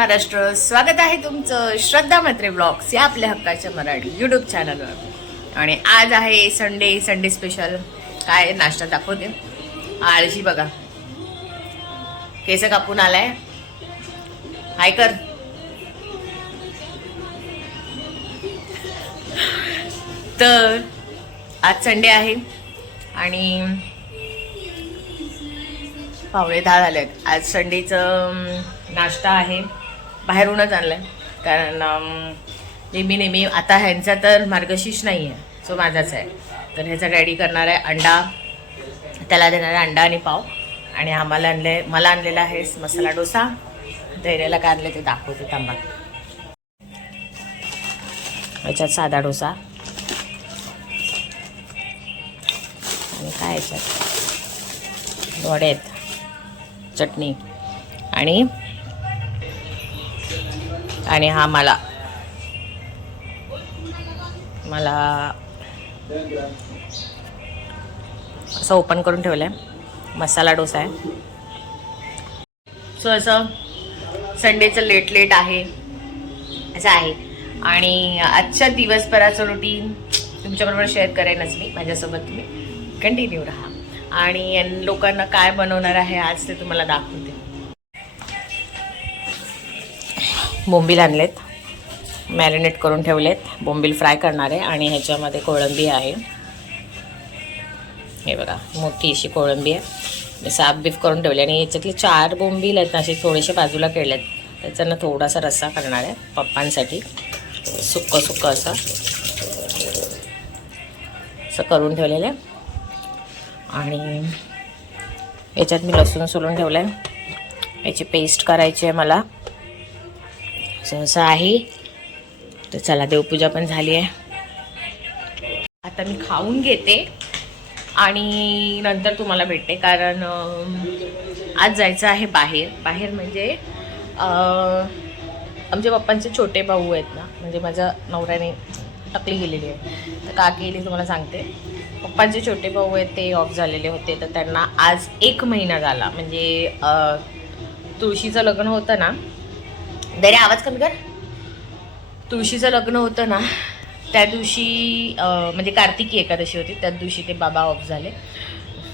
महाराष्ट्र. स्वागत आहे तुमचं श्रद्धा म्हात्रे ब्लॉग्स या आपल्या हक्काच्या मराठी यूट्यूब चॅनलवर आणि आज आहे संडे संडे स्पेशल काय नाश्ता दाखवते? आळशी बघा. केस कापून आलाय. हाय कर. तर आज संडे आहे. आणि पावणे दहा झाले आहेत आज संडेचं नाश्ता आहे. बाहेरूनच आणलाय. कारण नेहमी नेहमी आता ह्यांचा तर मार्गशीर्ष नाही आहे सो माझाच आहे. तर ह्याचा रेडी करणार आहे अंडा. त्याला देणार आहे अंडा आणि पाव. आणि आम्हाला आणले मला आणलेला आहे मसाला डोसा. धैर्याला काय आणलं ते दाखवते थांबा. याच्यात साधा डोसा. आणि काय याच्यात वडे आहेत. चटणी. आणि आणि हा मला. मला असं ओपन करून ठेवलं आहे मसाला डोसा आहे. सो असं संडेचं लेट लेट आहे. असं आहे. आणि आजच्या दिवसभराचं रुटीन तुमच्याबरोबर शेअर करेनच मी माझ्यासोबत तुम्ही. कंटिन्यू राहा. आणि लोकांना काय बनवणार आहे आज ते तुम्हाला दाखवते. बोंबील आणलेत. मॅरिनेट करून ठेवलेत. बोंबील फ्राय करणार आहे आणि ह्याच्यामध्ये कोळंबी आहे. हे बघा मोठी अशी कोळंबी आहे. मी साफ बीफ करून ठेवली आणि याच्यातले चार बोंबील आहेत ना असे थोडेसे बाजूला केलेत. त्याच्यानं थोडासा रस्सा करणार आहे पप्पांसाठी. सुक्क सुक्क असं. असं करून ठेवलेलं आहे. आणि याच्यात मी लसूण सोलून ठेवलं आहे याची पेस्ट करायची आहे मला. असं असं आहे. तर चला देवपूजा पण झाली आहे. आता मी खाऊन घेते आणि नंतर तुम्हाला भेटते कारण आज जायचं आहे बाहेर. बाहेर म्हणजे आमच्या पप्पांचे छोटे भाऊ आहेत ना म्हणजे माझ्या नवऱ्याने टकली गेलेली आहे. तर का केली तुम्हाला सांगते. पप्पांचे छोटे भाऊ आहेत ते ऑफ झालेले होते तर त्यांना आज एक महिना झाला. म्हणजे तुळशीचं लग्न होतं ना दरे आवाज कमी कर. तुळशीचं लग्न होतं ना त्या दिवशी म्हणजे कार्तिकी एकादशी होती त्याच दिवशी ते बाबा ऑफ झाले.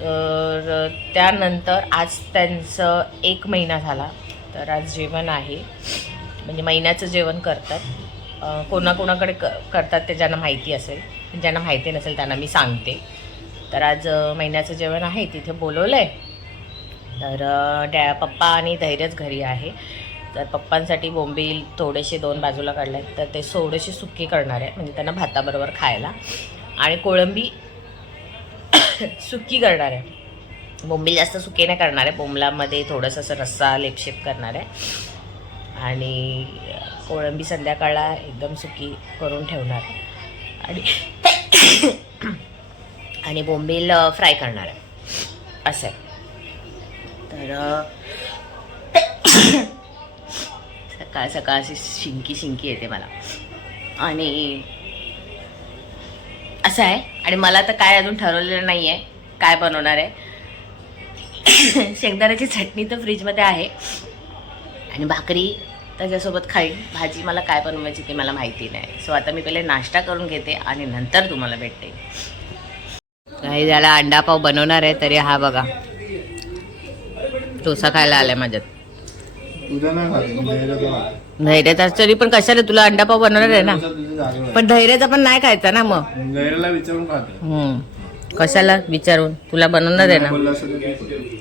तर त्यानंतर आज त्यांचं एक महिना झाला. तर आज जेवण आहे. म्हणजे महिन्याचं जेवण करतात. कोणाकोणाकडे क करतात ते ज्यांना माहिती असेल. ज्यांना माहिती नसेल त्यांना मी सांगते. तर आज महिन्याचं जेवण आहे. तिथे बोलवलं आहे तर डॅ पप्पा आणि धैर्यच घरी आहे. तर पप्पांसाठी बोंबील थोडेसे दोन बाजूला काढले आहेत. तर ते थोडेसे सुके करणार आहे. म्हणजे त्यांना भाताबरोबर खायला. आणि कोळंबी सुकी करणार आहे. बोंबील जास्त सुके नाही करणार आहे. बोंबलामध्ये थोडंसं असं रस्सा लेपशेप करणार आहे. आणि कोळंबी संध्याकाळला एकदम सुकी करून ठेवणार आहे. आणि आणि बोंबील फ्राय करणार आहे. असं आहे. तर सकाळ सकाळ अशी शिंकी शिंकी येते मला. आणि असं आहे. आणि मला तर काय अजून ठरवलेलं नाही आहे काय बनवणार आहे. शेंगदाण्याची चटणी तर फ्रीजमध्ये आहे. आणि भाकरी त्याच्यासोबत खाईन. भाजी मला काय बनवायची ते मला माहिती नाही. सो आता मी पहिले नाश्ता करून घेते आणि नंतर तुम्हाला भेटते. काही ज्याला अंडा पाव बनवणार आहे तरी हा बघा. डोसा खायला आलाय माझ्यात. तुझं नाही खात मी धैर्याचं खातो. धैर्याचा तरी पण कशाला तुला अंडा पाव बनवणार आहे ना जागेवर. पण धैर्याचा पण नाही खायचा ना मग धैर्याला विचारून खाते हम्म. कशाला विचारून तुला बनवणार आहे ना बोलला असं तर ते बोल.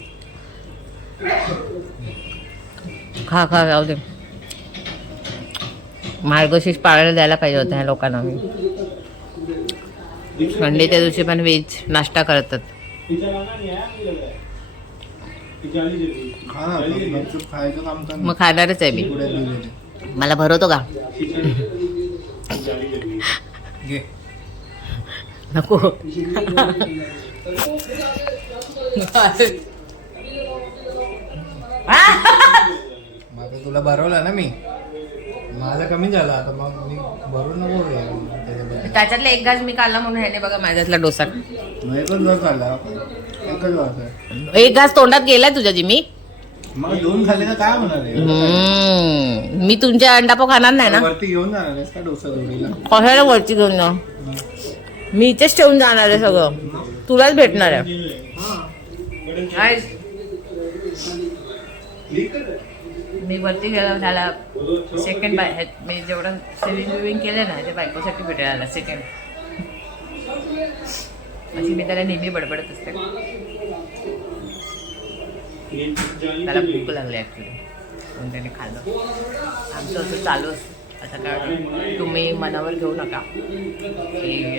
खा खा जाऊ दे मार्गशीर्ष पाळायला द्यायला पाहिजे होतं ह्या लोकांना मी संडेच्या दिवशी पण व्हेज नाश्ता करतात मग खाणारच आहे मी. मला भरवतो का? नको. तुला भरवलं ना मी. माझा कमी झाला आता. मग मी भरून नको. त्याच्यातला एक घास मी काढला म्हणून ह्याने बघा माझ्यातला डोसा. एकच वास आला एकच एक घास तोंडात गेलाय तुझ्या जिमी? मग दोन खाल्ले तर काय होणार आहे? हम्म, मी तुमच्या अंडापो खाणार नाही ना? वरती घेऊन जाणार आहेस का डोसा जोडीला? कशाला वरती घेऊन जा मी इथेच ठेवून जाणार आहे सगळं. तुलाच भेटणार आहे. मी वरती गेलो त्याला सेकंड बाय मी जेवढं सेविंग विविंग केलं ना ते बायकोसाठी भेटायला सेकंड अशी मी त्याला नेहमी बडबडत असते. त्याला भूक लागली ॲक्च्युली म्हणून त्याने खाल्लं. आमचं असं चालू असतं. आता काय तुम्ही मनावर घेऊ नका की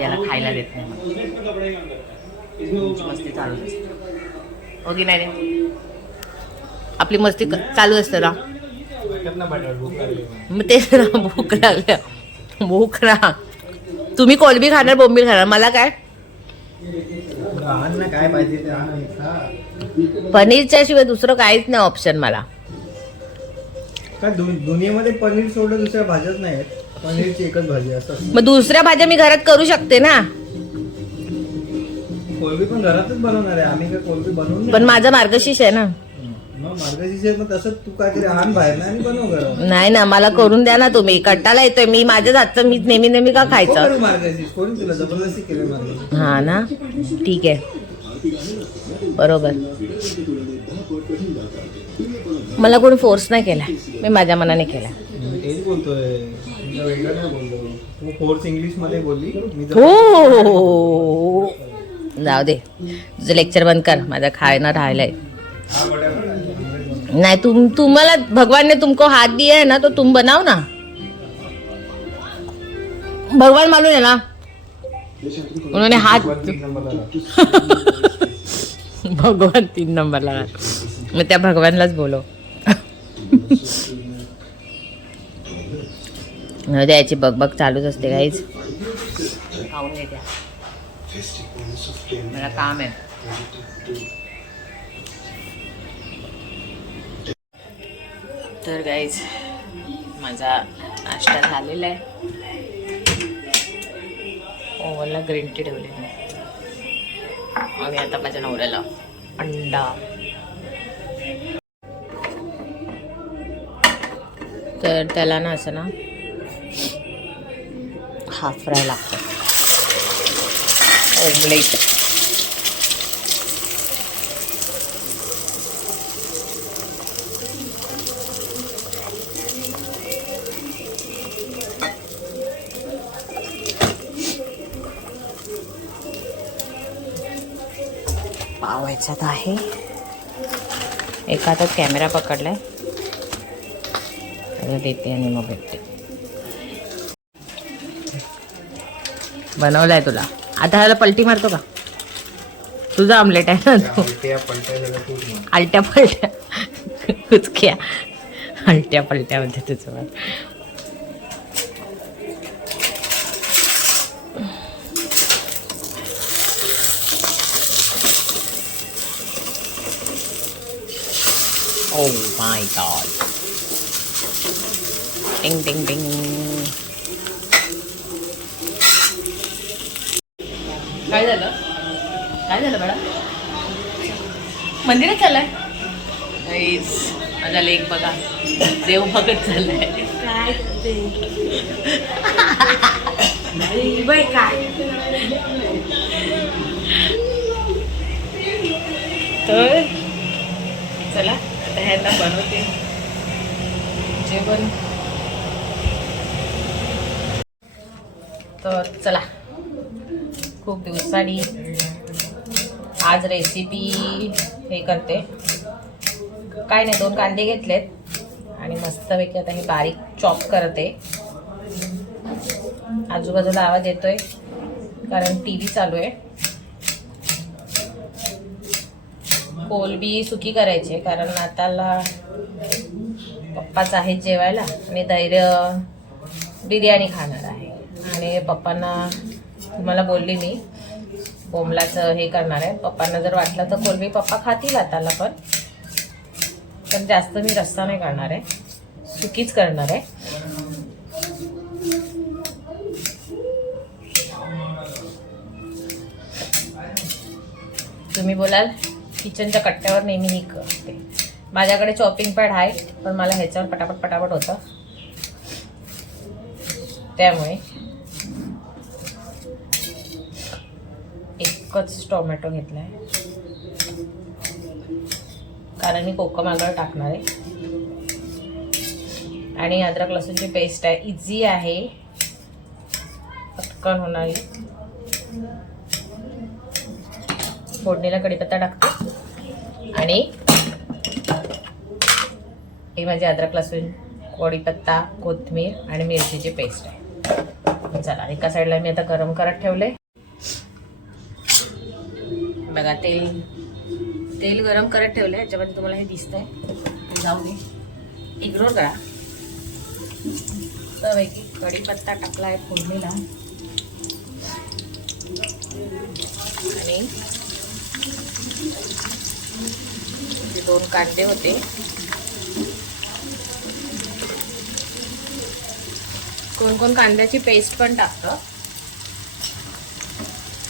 याला खायला देत नाही मस्ती चालूच असते. हो की नाही रे? आपली मस्ती चालू असते ना. मग तेच ना भूक लागल्या. भूक ना. तुम्ही कोलबी खाणार बोंबील खाणार मला काय. पनीरच्या शिवाय दुसरं काहीच नाही ऑप्शन मला. दुनियेमध्ये पनीर सोडलं दुसऱ्या भाज्याच नाही पनीरची एकच भाजी असं असतं. मग दुसऱ्या भाज्या मी घरात करू शकते ना? कोलबी पण घरातच बनवणार आहे. आम्ही काय कोलबी बनवून पण माझा मार्गशीर्ष आहे ना? नाही ना मला करून द्या ना तुम्ही. कंटाळा येतोय. मी माझ्याच हातचं मी नेहमी नेहमी का खायचं? हा ना? ठीक आहे. बरोबर. मला कोणी फोर्स नाही केला. मी माझ्या मनाने केला. हो. जाऊ दे. तुझं लेक्चर बंद कर. माझा खायला राहिलाय. नहीं तुम तुम्हाला भगवान ने तुमको हाथ दिया है ना तो तुम बनाओ ना. भगवान मालूम है ना? उन्होंने हाथ नंबरला. भगवान तीन नंबर लगा मग त्या भगवानलाच बोलो. द्यायची बघ चालूच असते काहीच खाऊन घेत्या मला काम आहे. तर गाईज माझा नाश्ता झालेला आहे. ओव्हनला ग्रीन टी ठेवलेली आहे आता माझ्या नवऱ्याला. अंडा. तर त्याला ना असं ना हाफ फ्राय लागतं. ओमलेट. पाव ह्याच्यात आहे. एका हातात कॅमेरा पकडलाय. त्याला देते आणि मग भेटते. बनवलाय तुला. आता ह्याला पलटी मारतो का? तुझा ऑमलेट आहे ना तू. उलट्या पलट्या सगळं तूच म्हण. आलट्या पलट्या कुचक्या आलट्या पलट्यामध्ये तुझं बघ. Oh my god. Ding ding ding. काय झालं काय झालं मॅडम मंदिरात चाललाय माझा लेख बघा देव भगत चाललाय तर चला खायला बनवते. जेवण. तर चला. खूप दिवसांनी आज रेसिपी हे करते. काय नाही दोन कांदे घेतलेत. आणि मस्तपैकी आता हे बारीक चॉप करते. आजूबाजूला आवाज येतोय कारण टी व्ही चालू आहे. कोलबी सुकी करायची आहे, कारण नाताला पप्पाच आहे जेवायला. आणि धैर्य बिर्याणी खाणार आहे. आणि पप्पांना तुम्हाला बोलली मी बोमलाचं हे करणार आहे. पप्पांना जर वाटलं तर कोलबी पप्पा खातील आताला पण. पण जास्त मी रस्सा नाही करणार आहे. सुकीच करणार आहे. तुम्ही बोलाल? किचनच्या कट्ट्यावर नेहमी ही करते. माझ्याकडे चॉपिंग पॅड आहे पण मला ह्याच्यावर पटापट पटापट होतं. त्यामुळे एकच टोमॅटो घेतलाय. कारण मी कोकम आगळ टाकणार आहे. आणि अद्रक लसूणची पेस्ट आहे. इझी आहे. पटकन होणारी. फोडणीला कढीपत्ता टाकते. आणि ही माझी अद्रक लसूण कोडीपत्ता कोथिंबीर आणि मिरचीची पेस्ट आहे. चला एका साईडला मी आता गरम करत ठेवले. बघा तेल तेल गरम करत ठेवले याच्यामध्ये तुम्हाला हे दिसतंय. ते जाऊ दे. इग्नोर करा. पैकी कढीपत्ता टाकला आहे फोडणीला. आणि जे दोन कांदे होते. कोण कोण कांद्याची पेस्ट पण टाकतं.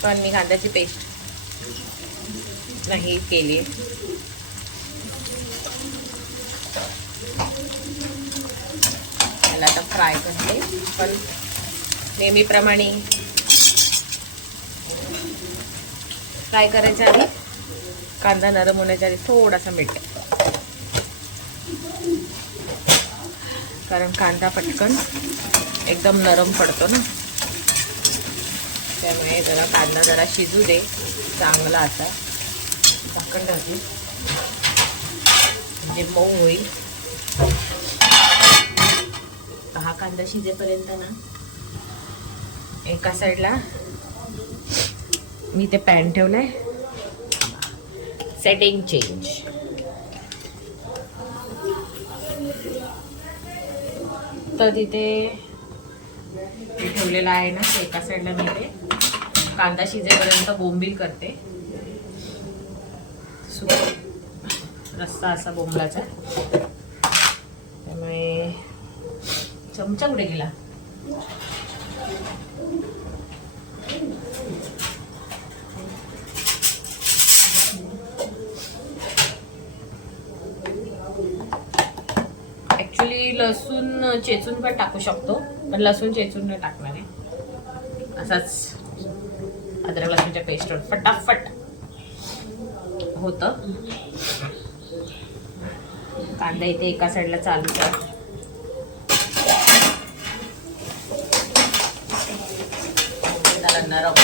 पण मी कांद्याची पेस्ट नाही केली. त्याला आता फ्राय करते. पण नेहमीप्रमाणे फ्राय करायच्या आधी कांदा नरम होण्याच्या आधी थोडासा मीठ. कारण कांदा पटकन एकदम नरम पडतो ना. त्यामुळे जरा कांदा जरा शिजू दे. चांगला असा. झाकण टाकू. म्हणजे मऊ होईल. हा कांदा शिजेपर्यंत ना एका साईडला मी ते पॅन आहे सेटिंग चेंज तर तिथे ठेवलेला ठेवलेलं आहे ना एका साईडला मी ते कांदा शिजेपर्यंत बोंबील करते. रस्ता असा बोंबलाचा. त्यामुळे चमचा कुठे गेला? लसूण चेचून पण टाकू शकतो पण लसूण चेचून न टाकणार आहे. असाच अद्रक लसूणच्या पेस्टवर फटाफट होतं. कांदा इथे एका साईडला चालू आहे त्याला नरम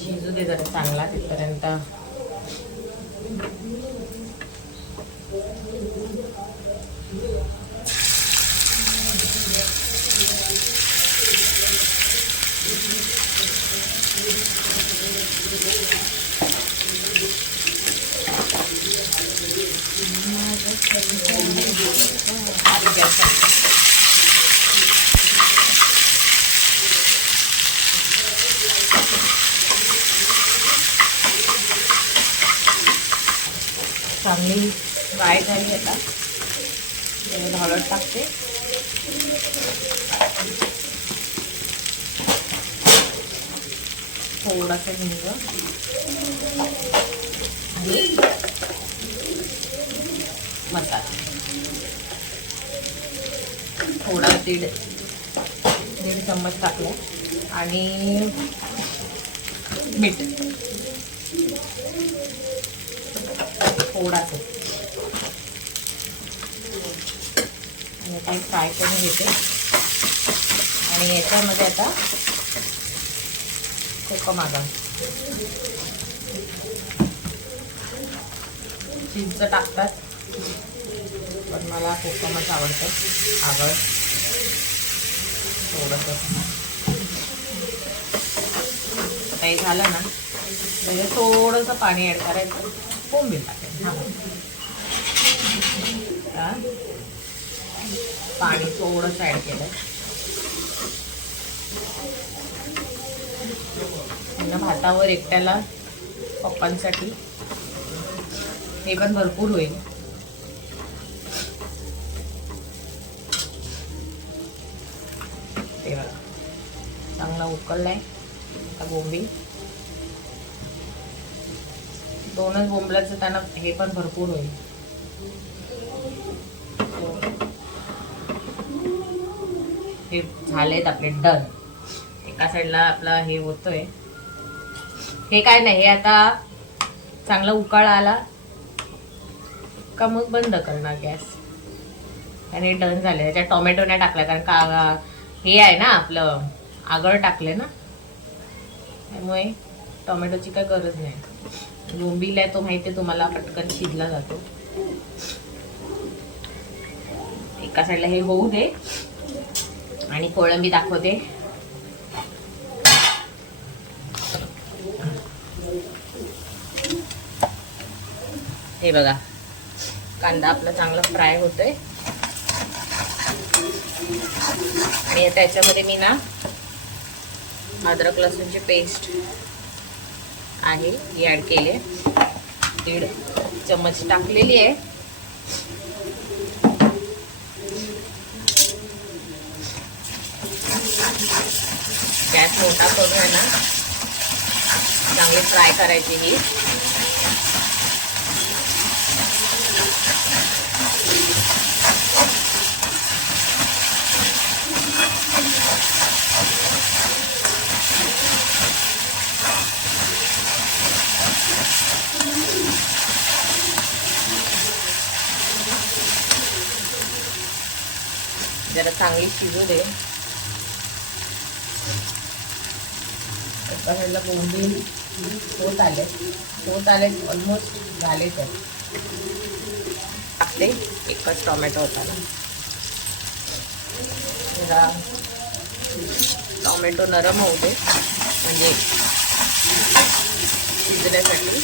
शिजू दे जरा चांगला तिथपर्यंत बारीक गॅसवर. चांगली फ्राय झाली आता हळद टाकते थोडासा हिंग आणि मसाला थोडा दीड दीड चम्मच टाकला आणि मीठ थोडासा आणि काही फ्राय करून घेते. आणि याच्यामध्ये आता कोकम आगळ चिंच टाकतात. पण मला कोकमच आवडतं. आगळ. थोडंसं. काही झालं ना म्हणजे थोडंसं पाणी ॲड करायचं. कोंबील टाकायचं हा. हा. पाणी थोडंसं ॲड केलं त्यांना भातावर एकट्याला पप्पांसाठी हे पण भरपूर होईल. ते बघा. चांगला उकळलाय आता बोंबी दोनच बोंबल्याचं त्यांना हे पण भरपूर होईल हे झालेत आपले डन. एका साईडला आपला हे होतोय. हे काय नाही हे आता चांगला उकाळ आला. का मग बंद करणार गॅस? आणि डन झाले त्याच्यात टोमॅटो नाही टाकला कारण का हे आहे ना आपलं आगळ टाकले ना. त्यामुळे टोमॅटोची काय गरज नाही. बोंबील आहे तो माहिती आहे तुम्हाला पटकन शिजला जातो. एका साईडला हे होऊ दे. आणि कोळंबी दाखवते. हे बघा कांदा आपला चांगला फ्राय होतोय. आणि त्याच्यामध्ये मी ना अद्रक लसूणची पेस्ट आहे ही ॲड केली आहे. दीड चम्मच टाकलेली आहे. गॅस मोठा करून आहे ना चांगली फ्राय करायची ही. जरा चांगली शिजू दे. एका साईडला बोंबील होत आले. होत आले ऑलमोस्ट झाले ते. टाकते एकच टोमॅटो होता ना. जरा टोमॅटो नरम होऊ दे. म्हणजे शिजण्यासाठी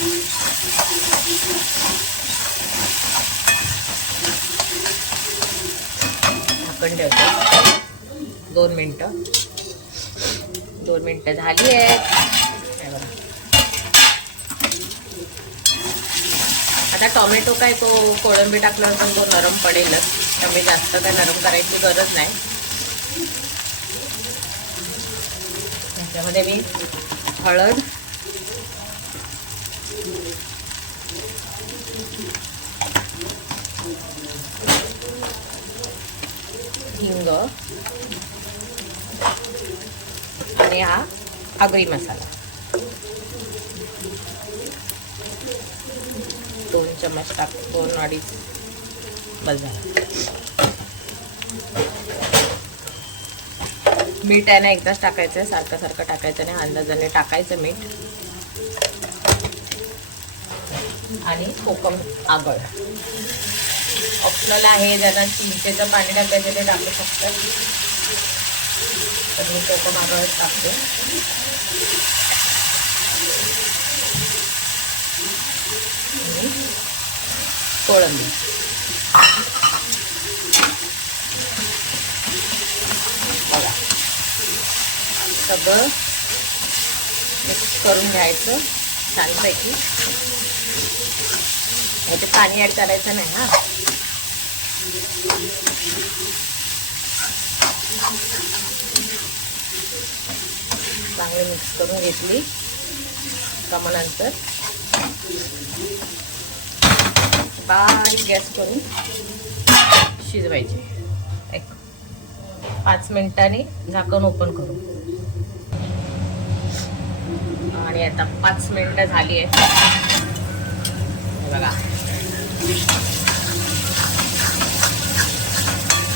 झाकण ठेवतो. दोन मिनटं. दोन मिनटं झाली आहेत. आता टोमॅटो काय तो कोळंबी टाकल्यानंतर तो नरम पडेलच त्यामुळे जास्त काय नरम करायची गरज नाही. त्याच्यामध्ये मी हळद हिंग आणि हा आगरी मसाला. दोन चम्मच टाक दोन अडीच बस मीठ आहे ना एकदाच टाकायचं सारखं सारखं टाकायचं नाही अंदाजाने टाकायचं मीठ. आणि कोकम आगळ. ऑप्शनल आहे ज्यांना चिंचेचं पाणी टाकायचं ते टाकू शकतात. तर मी कोकम आगळच टाकते. कोळंबी. बघा. सगळं मिक्स करून घ्यायचं छानपैकी. याचे पाणी ॲड करायचं नाही हा चांगले मिक्स करून घेतली. का बारीक गॅस करून शिजवायची. एक पाच मिनिटांनी झाकण ओपन करू. आणि आता पाच मिनिटं झाली आहे बघा.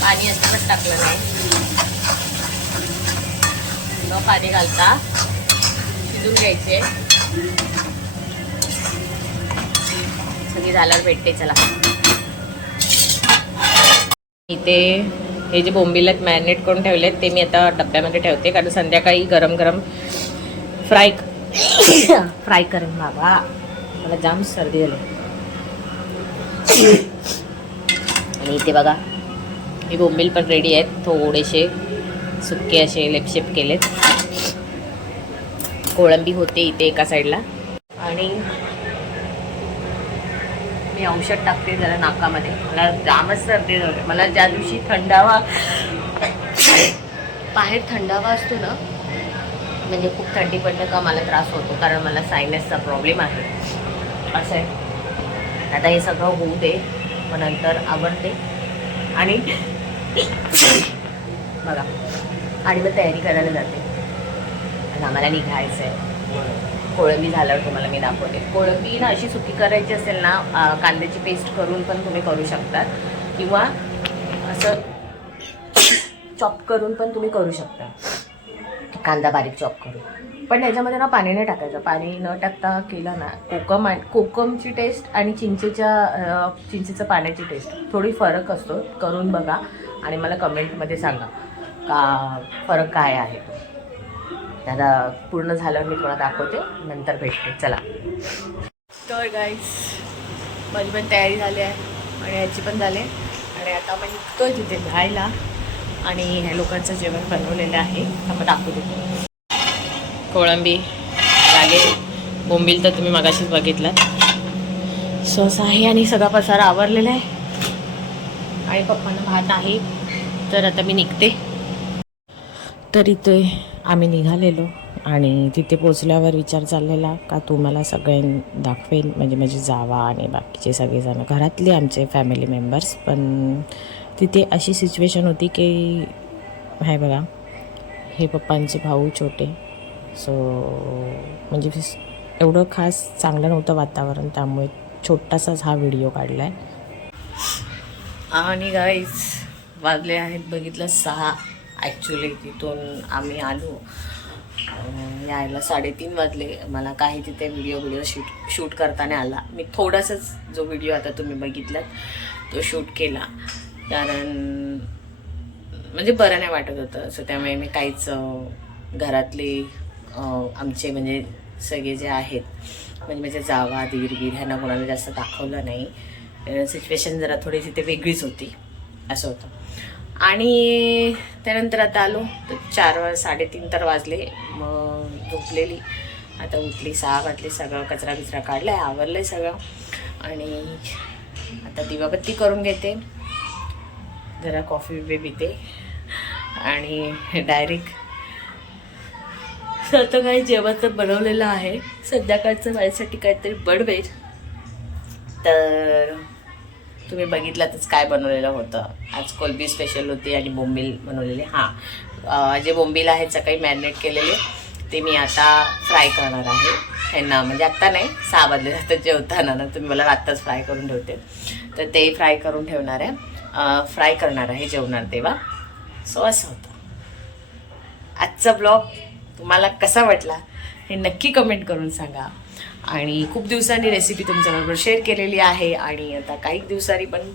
पाणी अजिबात टाकलं नाही. न पाणी घालता. शिजून घ्यायचे. सगळी झाल्यावर भेटते चला. इथे हे जे बोंबिलात मॅरिनेट करून ठेवले ते मी आता डब्यामध्ये ठेवते. कारण संध्याकाळी गरम गरम फ्राय फ्राय करेन बाबा. मला जाम सर्दी झाली. आणि इथे बघा हे बोंबील पण रेडी आहेत थोडेसे. सुके असे लेपशेप केलेत. कोळंबी होते इथे एका साईडला. आणि मी औषध टाकते जरा नाकामध्ये. मला जामच सर्दी झाली. मला ज्या दिवशी थंडावा बाहेर थंडावा असतो ना म्हणजे खूप थंडी पडलं का मला त्रास होतो कारण मला सायनसचा प्रॉब्लेम आहे. असं आहे. आता हे सगळं होऊ दे मग नंतर आवडते आणि बघा. आणि मग तयारी करायला जाते. आणि आम्हाला निघायचं आहे कोळंबी झाल्यावर तुम्हाला मी दाखवते. कोळंबी ना अशी सुकी करायची असेल ना कांद्याची पेस्ट करून पण तुम्ही करू शकतात. किंवा असं चॉप करून पण तुम्ही करू शकता. कांदा बारीक चॉप करून. पण याच्यामध्ये ना पाणी नाही टाकायचं. पाणी न टाकता केलं ना कोकम आणि कोकमची टेस्ट आणि चिंचेच्या चिंचेचं पाण्याची टेस्ट थोडी फरक असतो. करून बघा आणि मला कमेंटमध्ये सांगा. का फरक काय आहे तो? दादा पूर्ण झालं मी तुम्हाला दाखवते. नंतर भेटते. चला. तर गाईस माझी पण तयारी झाली आहे. आणि याची पण झाली आणि आता आपण निघतोय तिथे राहायला आणि ह्या लोकांचं जेवण बनवलेलं आहे आपण दाखवतो. कोळंबी लागे बोंबील तर तुम्ही मगाशीच बघितलात. सॉस आहे आणि सगळा पसारा आवरलेला आहे. आणि पप्पांना भात आहे. तर आता मी निघते. तर इथे आम्ही निघालेलो आणि तिथे पोचल्यावर विचार चाललेला का तुम्हाला सगळ्यां दाखवेन? म्हणजे माझी जावा आणि बाकीचे सगळेजण घरातले आमचे फॅमिली मेंबर्स पण तिथे अशी सिच्युएशन होती की आहे बघा हे पप्पांचे भाऊ छोटे. सो म्हणजे एवढं खास चांगलं नव्हतं वातावरण त्यामुळे छोटासाच हा व्हिडिओ काढला आहे आणि गाईज वाजले आहेत बघितलं सहा. ॲक्च्युली तिथून आम्ही आलो. यायला साडेतीन वाजले. मला काही तिथे व्हिडिओ व्हिडिओ शूट शूट करताना आला. मी थोडासाच जो व्हिडिओ आता तुम्ही बघितलात तो शूट केला. कारण म्हणजे बरं नाही वाटत होतं. सो त्यामुळे मी काहीच घरातले आमचे म्हणजे सगळे जे आहेत म्हणजे माझे जावा दीरगीर ह्यांना कोणाला जास्त दाखवलं नाही. सिच्युएशन जरा थोडी तिथे वेगळीच होती. असं होतं. आणि त्यानंतर आता आलो. तर चार साडेतीन तर वाजले. मग झोपलेली. आता उठली सहा वाजले सगळं कचरा बिचरा काढलाय आहे सगळं. आणि आता दिवाबत्ती करून घेते. जरा कॉफी बिबी पिते. आणि डायरेक्ट तर काही जेवणाचं बनवलेलं आहे. संध्याकाळचं माझ्यासाठी काहीतरी बडवेल तर तुम्ही बघितलातच काय बनवलेलं होतं. आज कोलबी स्पेशल होती आणि बोंबील बनवलेली. हां. जे बोंबील आहेत सकाळी मॅरिनेट केलेले ते मी आता फ्राय करणार आहे. ह्यांना म्हणजे आत्ता नाही सहा वाजले जातात जेवताना. ना तुम्ही मला आत्ताच फ्राय करून ठेवते. तर ते फ्राय करून ठेवणार आहे. फ्राय करणार आहे जेवणार तेव्हा. सो असं होतं. आजचा ब्लॉग तुम्हाला कसा वाटला हे नक्की कमेंट करून सांगा. आणि खूप दिवसांनी रेसिपी तुमच्याबरोबर शेअर केलेली आहे आणि आता काही दिवसांनी पण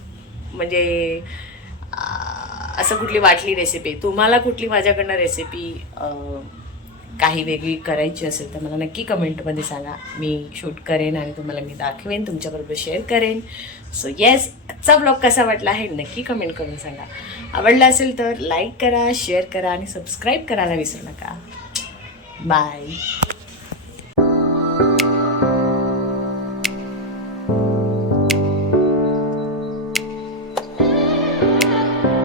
म्हणजे असं कुठली वाटली रेसिपी तुम्हाला कुठली माझ्याकडनं रेसिपी काही वेगळी करायची असेल तर मला नक्की कमेंटमध्ये सांगा. मी शूट करेन आणि तुम्हाला मी दाखवेन तुमच्याबरोबर शेअर करेन. सो येस आजचा ब्लॉग कसा वाटला आहे नक्की कमेंट करून सांगा. आवडला असेल तर लाईक करा शेअर करा आणि सबस्क्राईब करायला विसरू नका. बाय